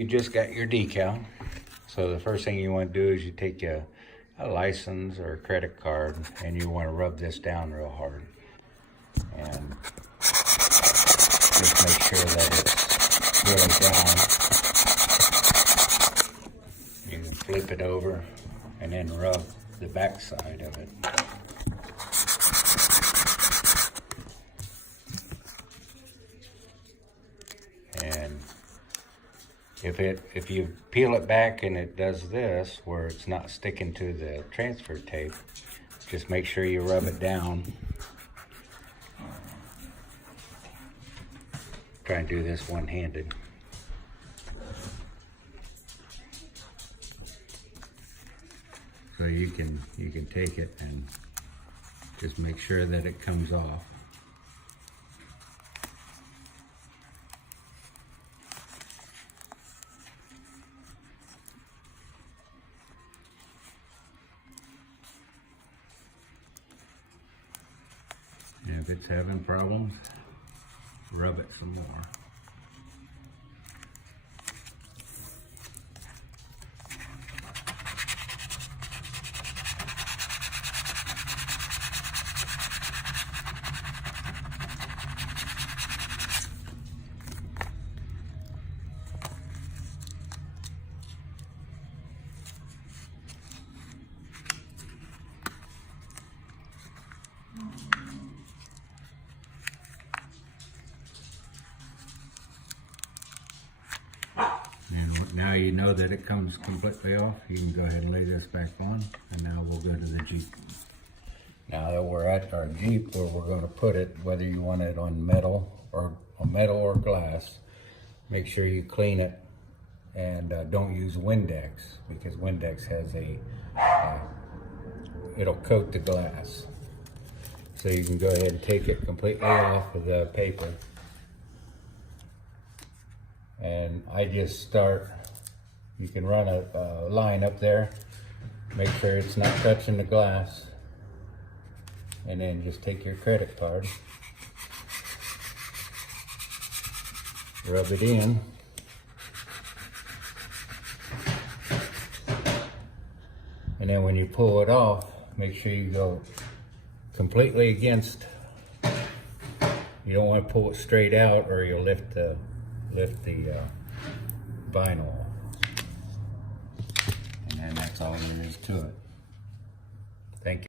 You just got your decal. So the first thing you want to do is you take a license or a credit card and you want to rub this down real hard. And just make sure that it's really down. You can flip it over and then rub the back side of it. And if you peel it back and it does this, where it's not sticking to the transfer tape, just make sure you rub it down. Try and do this one-handed. So you can take it and just make sure that it comes off. And if it's having problems, rub it some more. And now you know that it comes completely off. You can go ahead and lay this back on, and now we'll go to the Jeep. Now that we're at our Jeep where we're going to put it, whether you want it on metal or glass, make sure you clean it and don't use Windex, because Windex has it'll coat the glass. So you can go ahead and take it completely off of the paper. And I just start, you can run a line up there, make sure it's not touching the glass, and then just take your credit card, rub it in, and then when you pull it off, make sure you go completely against. You don't want to pull it straight out or you'll lift the vinyl off. And then that's all there is to it.